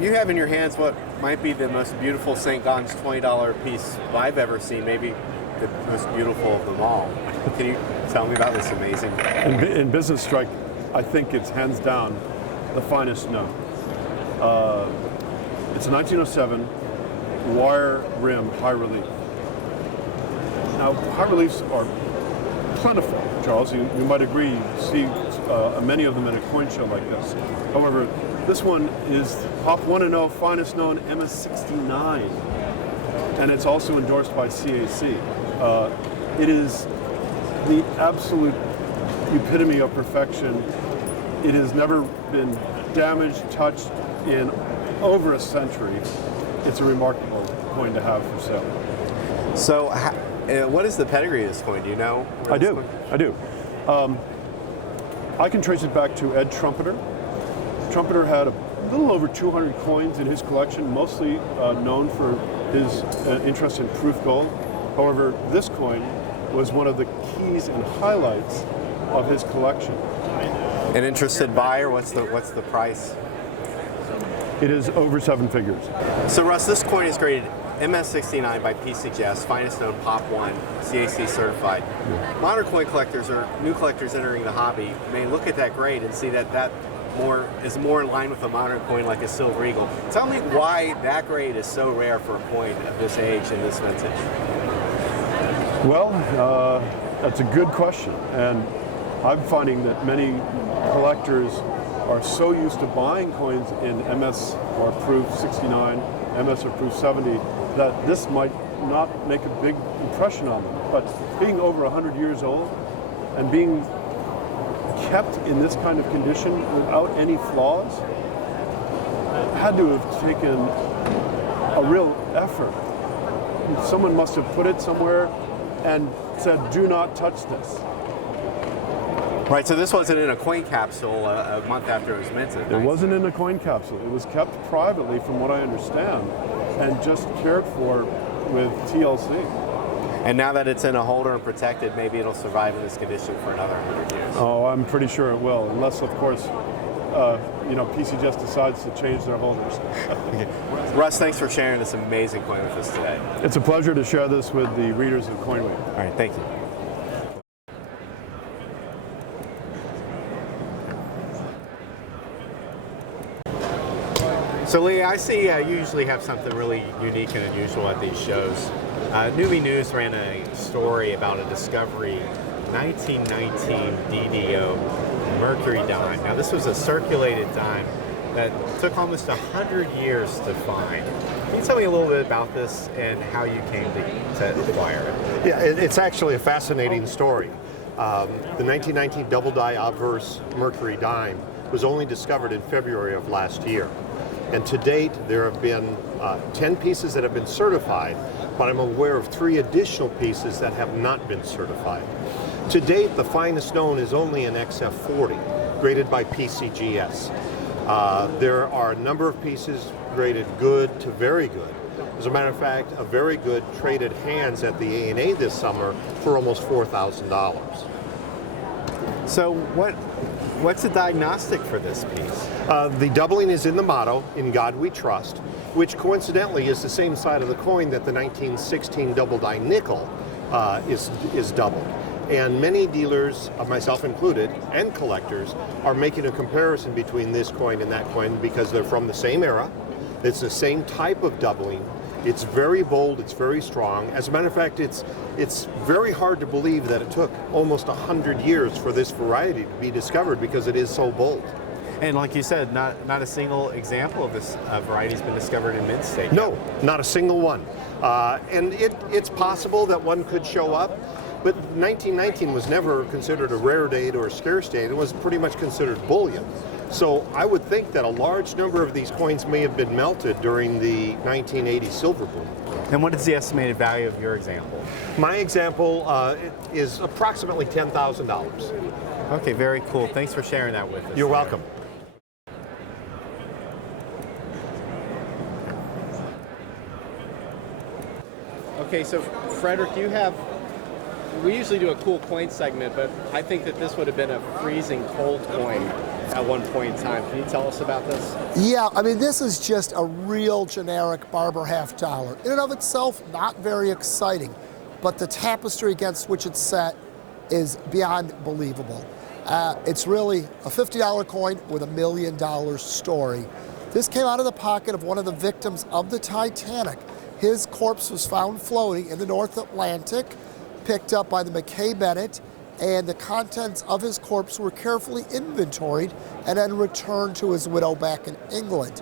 you have in your hands what might be the most beautiful Saint Gaudens $20 piece I've ever seen, maybe the most beautiful of them all. Can you tell me about this amazing? In business strike, I think it's hands down the finest known. It's a 1907 wire rim high relief. Now, high reliefs are plentiful, Charles. You might agree. You see many of them at a coin show like this. However, this one is Pop 1-0 finest known MS69, and it's also endorsed by CAC. It is the absolute epitome of perfection. It has never been damaged, touched in over a century. It's a remarkable coin to have for sale. So, what is the pedigree of this coin? Do you know? I do. I can trace it back to Ed Trumpeter. Trumpeter had a little over 200 coins in his collection, mostly known for his interest in proof gold. However, this coin was one of the keys and highlights of his collection. An interested buyer, what's the price? It is over 7 figures. So Russ, this coin is graded MS69 by PCGS, finest known Pop 1, CAC certified. Yeah. Modern coin collectors or new collectors entering the hobby may look at that grade and see that is more in line with a modern coin like a Silver Eagle. Tell me why that grade is so rare for a coin of this age and this vintage. Well, that's a good question, and I'm finding that many collectors are so used to buying coins in MS or proof 69, MS or proof 70, that this might not make a big impression on them. But being over 100 years old and being kept in this kind of condition without any flaws had to have taken a real effort. Someone must have put it somewhere and said, do not touch this. Right, so this wasn't in a coin capsule a month after it was minted. It wasn't in a coin capsule. It was kept privately, from what I understand, and just cared for with TLC. And now that it's in a holder and protected, maybe it'll survive in this condition for another 100 years. Oh, I'm pretty sure it will, unless, of course, PC just decides to change their holders. Okay. Russ, thanks for sharing this amazing coin with us today. It's a pleasure to share this with the readers of CoinWeek. All right, thank you. So Lee, I see you usually have something really unique and unusual at these shows. Newbie News ran a story about a discovery, 1919 DDO mercury dime. Now this was a circulated dime that took almost 100 years to find. Can you tell me a little bit about this and how you came to acquire it? Yeah, it's actually a fascinating story. The 1919 double die obverse mercury dime was only discovered in February of last year. And to date, there have been 10 pieces that have been certified, but I'm aware of 3 additional pieces that have not been certified. To date, the finest known is only an XF40, graded by PCGS. There are a number of pieces graded good to very good. As a matter of fact, a very good traded hands at the A&A this summer for almost $4,000. So what's the diagnostic for this piece? The doubling is in the motto, "In God We Trust," which coincidentally is the same side of the coin that the 1916 double die nickel is doubled. And many dealers, myself included, and collectors, are making a comparison between this coin and that coin because they're from the same era. It's the same type of doubling. It's very bold, it's very strong. As a matter of fact, it's very hard to believe that it took almost 100 years for this variety to be discovered because it is so bold. And like you said, not a single example of this variety has been discovered in mid-state. No, not a single one. And it's possible that one could show up, but 1919 was never considered a rare date or a scarce date. It was pretty much considered bullion. So I would think that a large number of these coins may have been melted during the 1980 silver boom. And what is the estimated value of your example? My example is approximately $10,000. Okay, very cool. Thanks for sharing that with us. You're welcome. Okay, so Frederick, we usually do a cool coin segment, but I think that this would have been a freezing cold coin. at one point in time. Can you tell us about this? Yeah, I mean, this is just a real generic Barber half dollar. In and of itself, not very exciting, but the tapestry against which it's set is beyond believable. It's really a $50 coin with $1 million story. This came out of the pocket of one of the victims of the Titanic. His corpse was found floating in the North Atlantic, picked up by the McKay Bennett, and the contents of his corpse were carefully inventoried and then returned to his widow back in England.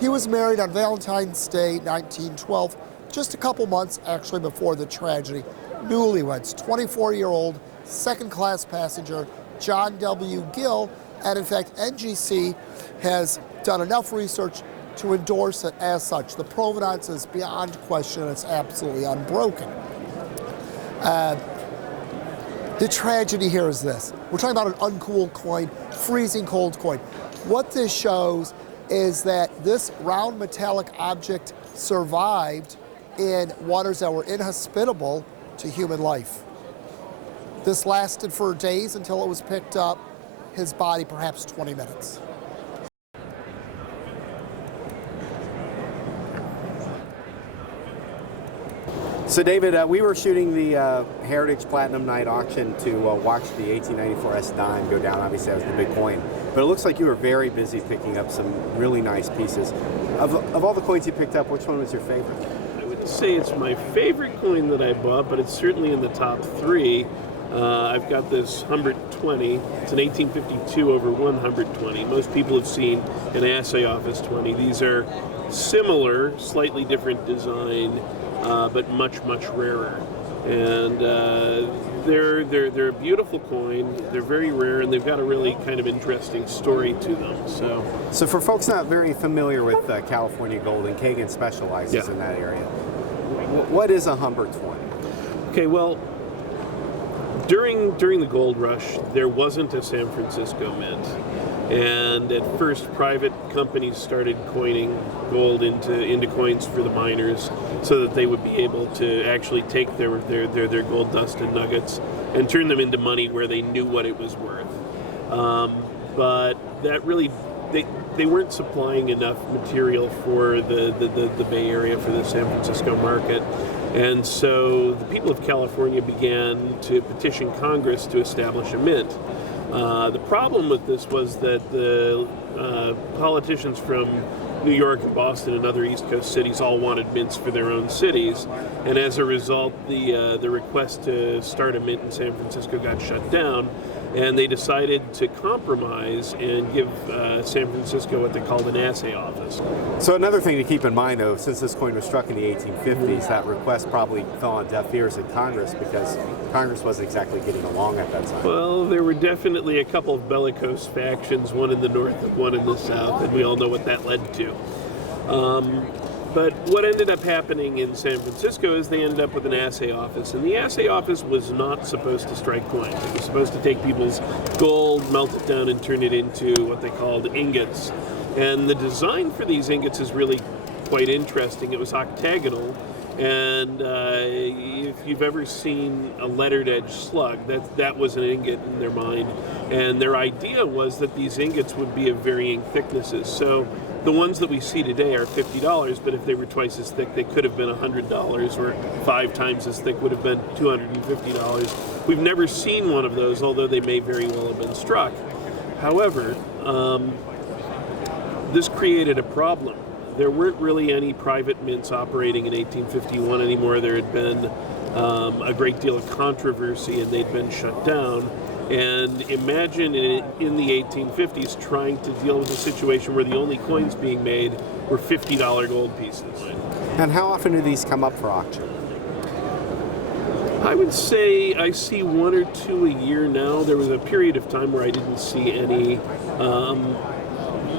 He was married on Valentine's Day, 1912, just a couple months actually before the tragedy. Newlyweds, 24-year-old, second-class passenger, John W. Gill, and in fact, NGC has done enough research to endorse it as such. The provenance is beyond question, and it's absolutely unbroken. The tragedy here is this. We're talking about an uncooled coin, freezing cold coin. What this shows is that this round metallic object survived in waters that were inhospitable to human life. This lasted for days until it was picked up, his body perhaps 20 minutes. So David, we were shooting the Heritage Platinum Night auction to watch the 1894 S dime go down. Obviously that was the big coin. But it looks like you were very busy picking up some really nice pieces. Of all the coins you picked up, which one was your favorite? I wouldn't say it's my favorite coin that I bought, but it's certainly in the top three. I've got this Humbert 20. It's an 1852 over 1 Humbert 20. Most people have seen an assay office 20. These are similar, slightly different design, but much rarer. And they're a beautiful coin. They're very rare, and they've got a really kind of interesting story to them. So for folks not very familiar with California gold, and Kagan specializes in that area, what is a Humbert 20? Okay, well, during the gold rush, there wasn't a San Francisco mint. And at first, private companies started coining gold into coins for the miners, so that they would be able to actually take their gold dust and nuggets and turn them into money where they knew what it was worth. But that really, they weren't supplying enough material for the Bay Area, for the San Francisco market. And so the people of California began to petition Congress to establish a mint. The problem with this was that the politicians from New York and Boston and other East Coast cities all wanted mints for their own cities, and as a result, the request to start a mint in San Francisco got shut down, and they decided to compromise and give San Francisco what they called an assay office. So another thing to keep in mind, though, since this coin was struck in the 1850s, that request probably fell on deaf ears in Congress because Congress wasn't exactly getting along at that time. Well, there were definitely a couple of bellicose factions, one in the north and one in the south, and we all know what that led to. But what ended up happening in San Francisco is they ended up with an assay office, and the assay office was not supposed to strike coins. It was supposed to take people's gold, melt it down, and turn it into what they called ingots. And the design for these ingots is really quite interesting. It was octagonal, and if you've ever seen a lettered edge slug, that was an ingot in their mind. And their idea was that these ingots would be of varying thicknesses. So the ones that we see today are $50, but if they were twice as thick, they could have been $100, or 5 times as thick would have been $250. We've never seen one of those, although they may very well have been struck. However, this created a problem. There weren't really any private mints operating in 1851 anymore. There had been a great deal of controversy, and they'd been shut down. And imagine in the 1850s trying to deal with a situation where the only coins being made were $50 gold pieces. And how often do these come up for auction? I would say I see 1 or 2 a year now. There was a period of time where I didn't see any.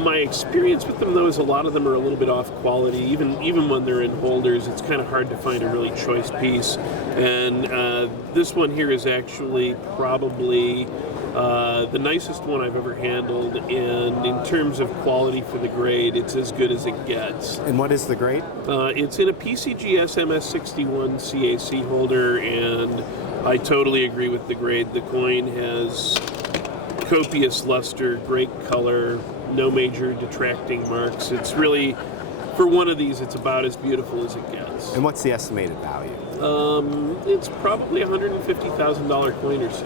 My experience with them, though, is a lot of them are a little bit off quality. Even when they're in holders, it's kind of hard to find a really choice piece. And this one here is actually probably the nicest one I've ever handled. And in terms of quality for the grade, it's as good as it gets. And what is the grade? It's in a PCGS MS61 CAC holder, and I totally agree with the grade. The coin has copious luster, great color, no major detracting marks. It's really, for one of these, it's about as beautiful as it gets. And what's the estimated value? It's probably $150,000 coin or so.